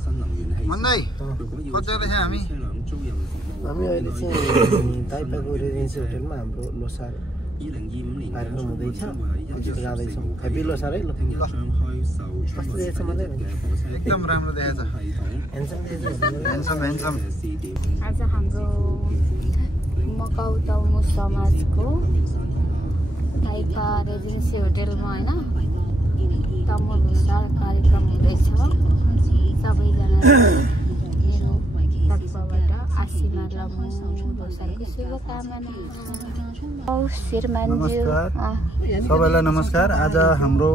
भन्दै कति रहेछ हामी अहिले चाहिँ ताइपाको रेजिडेन्सी होटलमा हाम्रो लोसार कार्यक्रम हुँदैछ जाँदैछौँ हेप्पी लोसार है ल कस्तो देखेछ मलाई एकदम राम्रो देखेछ ह्यान्डसम आज हाम्रो मकाउ तमु समाजको ताइपा रेजिडेन्सी होटलमा होइन तमु लोसार कार्यक्रम हुँदैछ सबैजनालाई मेरो तर्फबाट आशीर्वाद लमु लोसारको शुभकामना। सबैलाई नमस्कार। आज हाम्रो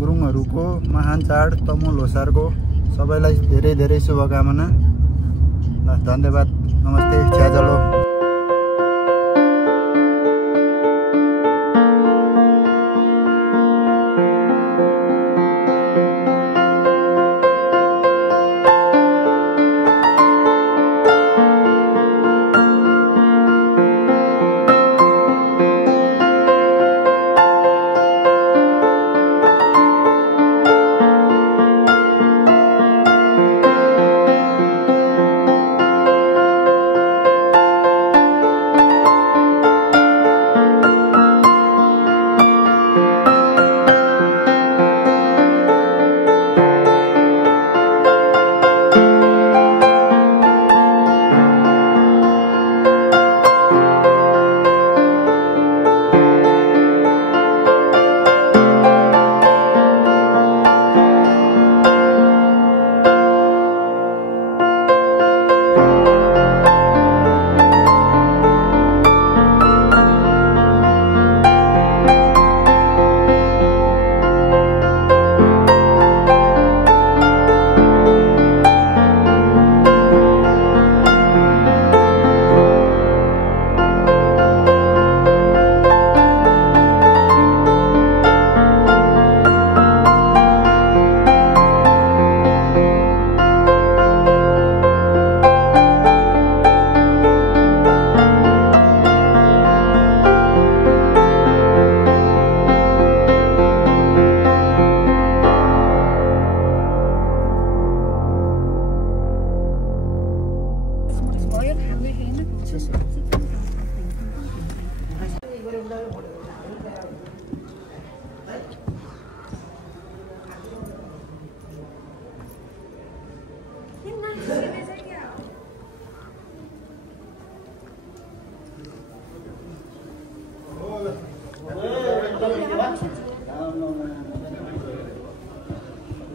गुरुङहरूको महान चाड तमु लोसारको सबैलाई धेरै धेरै शुभकामना। ल धन्यवाद, नमस्ते, छ्याजलो।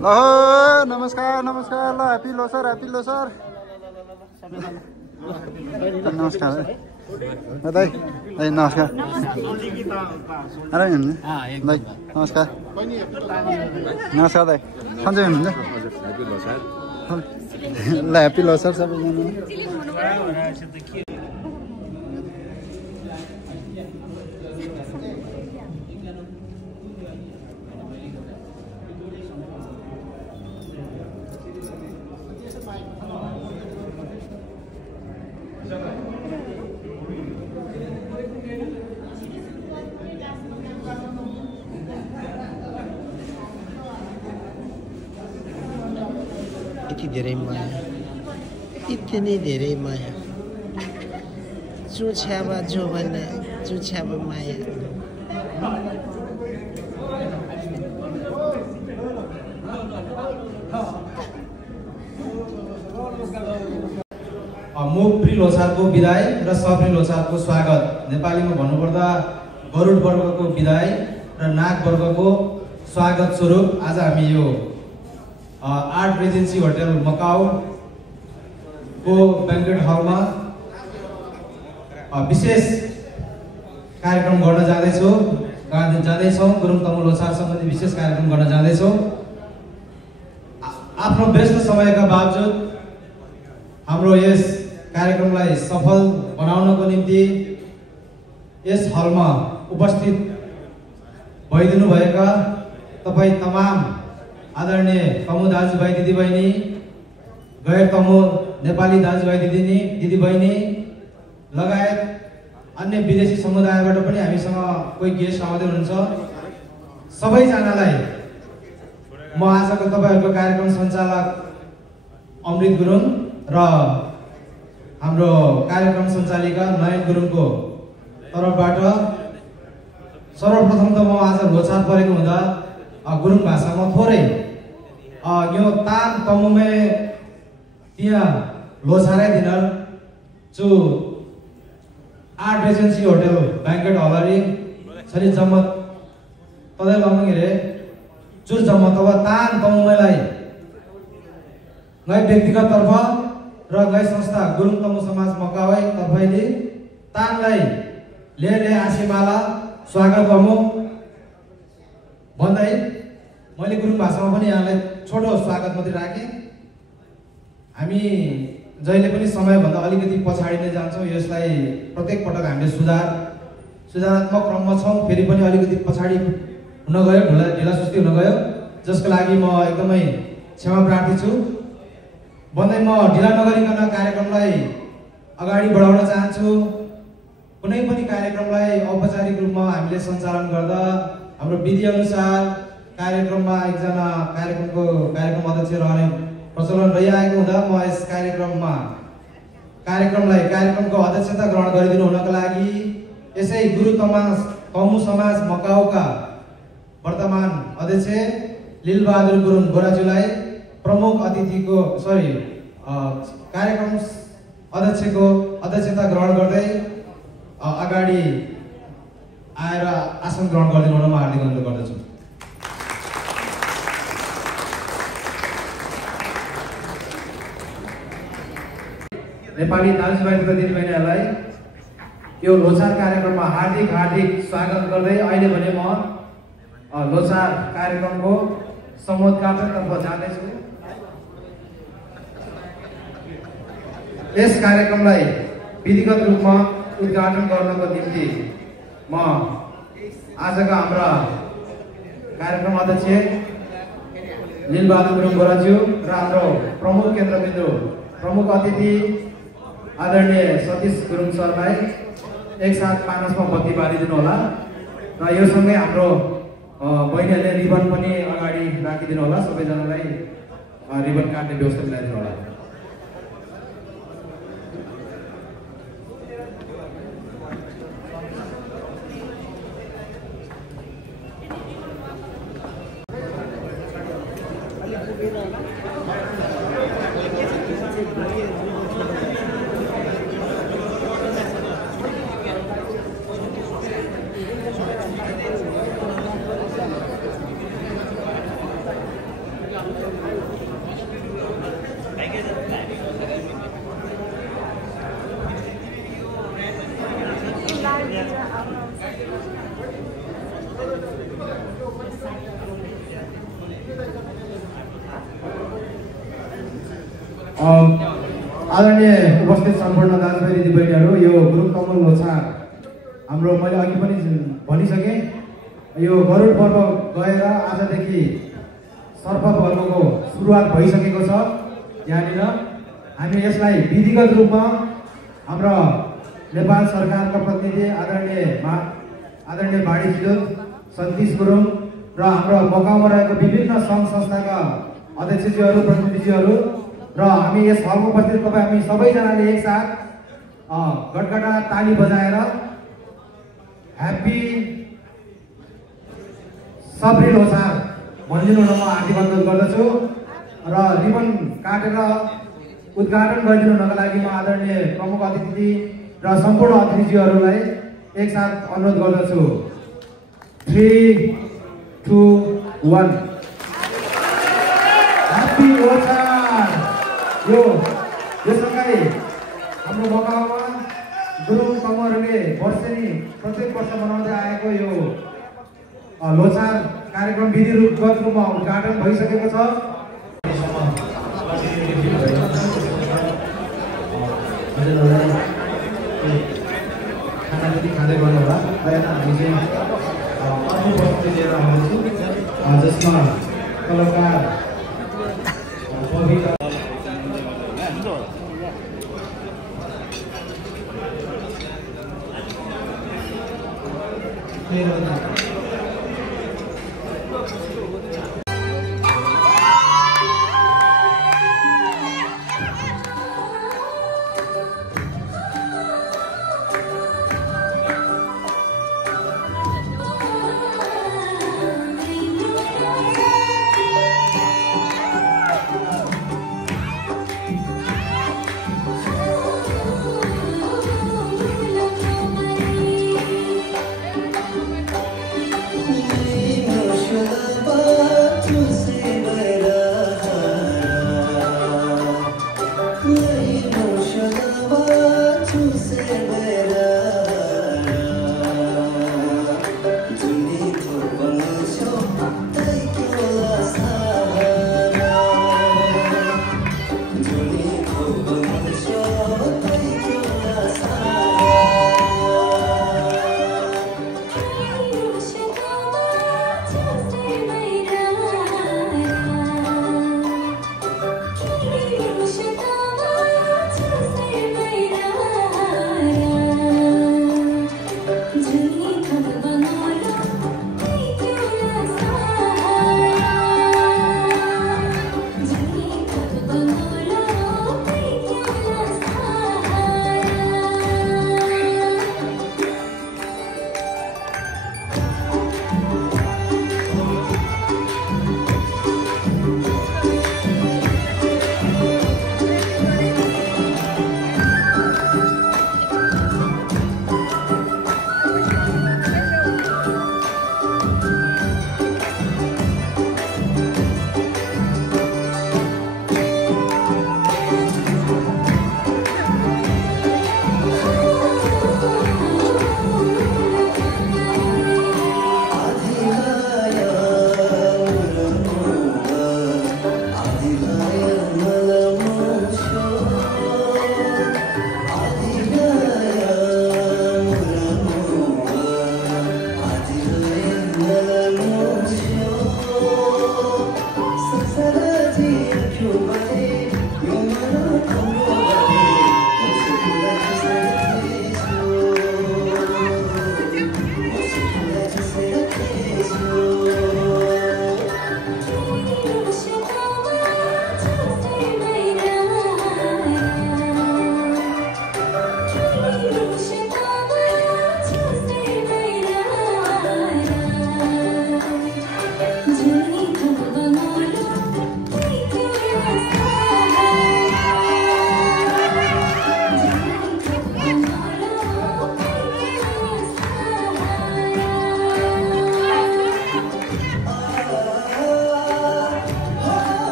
ल नमस्कार नमस्कार। ल ह्याप्पी लोसार नमस्कार दाइ नमस्कार दाइ नमस्कार नमस्कार दाइ सन्चै हुनुहुन्छ? ल ह्याप्पी लोसार सबैजना। यति धेरै माया, यति नै धेरै माया, चुछ्याबा जोभना चुछ्याबा माया। मुप्री लोसारको विदाई र सप्री लोसारको स्वागत। नेपालीमा भन्नुपर्दा गरुड वर्गको विदाई र नाग वर्गको स्वागत स्वरूप आज हामी यो आर्ट रेजेन्सी होटल मकाउ को बैंक्वेट हलमा विशेष कार्यक्रम गर्न जाँदैछौँ। गुरुङ तमु लोसार सम्बन्धी विशेष कार्यक्रम गर्न जाँदैछौँ। आफ्नो व्यस्त समयका बावजुद हाम्रो यस कार्यक्रमलाई सफल बनाउनको निम्ति यस हलमा उपस्थित भइदिनु भएका तपाईँ तमाम आदरणीय तमु दाजुभाइ दिदीबहिनी, गैर तमु नेपाली दाजुभाइ दिदीबहिनी लगायत अन्य विदेशी समुदायबाट पनि हामीसँग कोही गेस्ट आउँदै हुनुहुन्छ। सबैजनालाई म आजको तपाईहरुको कार्यक्रम सञ्चालक अमृत गुरुङ र हाम्रो कार्यक्रम सञ्चालिका नयन गुरुङको तर्फबाट सर्वप्रथम त म आज लोछार परेको हुँदा गुरुङ भाषामा थोरै यो तान तमुमे त्यहाँ लोछारै दिनर जो आर्ट रेजेन्सी होटल बैंकेट हलरी छरी जम्मत तदै लाउनु रे जुर जम्मत अब तान तमुमेलाई गै व्यक्तिगत तर्फ र गै संस्था गुरुङ तमु समाज मकावै तर्फैले तानलाई ले आशीमाला स्वागत गर्नु भन्दै मैले गुरुङ भाषामा पनि यहाँलाई छोटो स्वागत मात्रै राखेँ। हामी जहिले पनि समयभन्दा अलिकति पछाडि नै जान्छौँ। यसलाई प्रत्येक पटक हामीले सुधारात्मक क्रममा छौँ। फेरि पनि अलिकति पछाडि हुन गयो, ढिला सुस्ती हुन गयो, जसको लागि म एकदमै क्षमा प्रार्थी छु भन्दै म ढिला नगरिकन कार्यक्रमलाई अगाडि बढाउन चाहन्छु। कुनै पनि कार्यक्रमलाई औपचारिक रूपमा हामीले सञ्चालन गर्दा हाम्रो विधि अनुसार कार्यक्रममा एकजना कार्यक्रम अध्यक्ष रहने प्रचलन रहिआएको हुँदा म यस कार्यक्रमको अध्यक्षता ग्रहण गरिदिनु हुनको लागि यसै गुरु तमु समाज मकाउका वर्तमान अध्यक्ष लीलबहादुर गुरुङ गोराज्यूलाई प्रमुख अतिथिको कार्यक्रम अध्यक्षको अध्यक्षता ग्रहण गर्दै अगाडि आएर आसन ग्रहण गरिदिनु हुन म हार्दिक अनुरोध गर्दछु। नेपाली दाजुभाइ तथा दिदीबहिनीहरूलाई यो लोछार कार्यक्रममा हार्दिक स्वागत गर्दै अहिले भने म लोछार कार्यक्रमको सम्बोधनतर्फ जाँदैछु। यस कार्यक्रमलाई विधिगत रूपमा उद्घाटन गर्नको निम्ति म आजका हाम्रा कार्यक्रम अध्यक्ष लीलबहादुर गुरुङ गोराज्यू र हाम्रो प्रमुख केन्द्रबिन्दु प्रमुख अतिथि आदरणीय सतीश गुरुङ सरलाई एकसाथ पानसमा बत्ती बालिदिनु होला र यो सँगै हाम्रो बहिनीहरूले रिबन पनि अगाडि राखिदिनु होला। सबैजनालाई रिबन काट्ने व्यवस्था मिलाइदिनु होला। आदरणीय उपस्थित सम्पूर्ण दाजुभाइ दिदीबहिनीहरू, यो गुरुङ तमु लोछार हाम्रो मैले अघि पनि भनिसकेँ। यो गरुड पर्व गएर आजदेखि सर्प पर्वको सुरुवात भइसकेको छ। यहाँनिर हामी यसलाई विधिगत रूपमा हाम्रो नेपाल सरकारका प्रतिनिधि आदरणीय बाडी सिडोल सतीश गुरुङ र हाम्रो मकाउमा रहेको विभिन्न सङ्घ संस्थाका अध्यक्षज्यूहरू प्रतिनिधिज्यूहरू र हामी यस हलमा उपस्थित तपाईँ हामी सबैजनाले एकसाथ गडगडा ताली बजाएर ह्याप्पी सबरी लोछार भनिदिनु हुन म हार्दिक अनुरोध गर्दछु र रिबन काटेर उद्घाटन गरिदिनु हुनका लागि म आदरणीय प्रमुख अतिथि र सम्पूर्ण अतिथिज्यूहरूलाई एकसाथ अनुरोध गर्दछु। 3, 2, 1 ह्याप्पी लोछार। यो सँगै हाम्रो मकाउमा गुरुङ तमुहरूले वर्षेनी प्रत्येक वर्ष मनाउँदै आएको यो लोछार कार्यक्रम विधिगत रूपमा उद्घाटन भइसकेको छ। खाना पनि खाँदै गर्नु होला। हामी चाहिँ अर्को वस्तु लिएर आउँदैछौँ जसमा कलाकार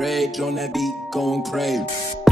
Rage on that beat, going crazy.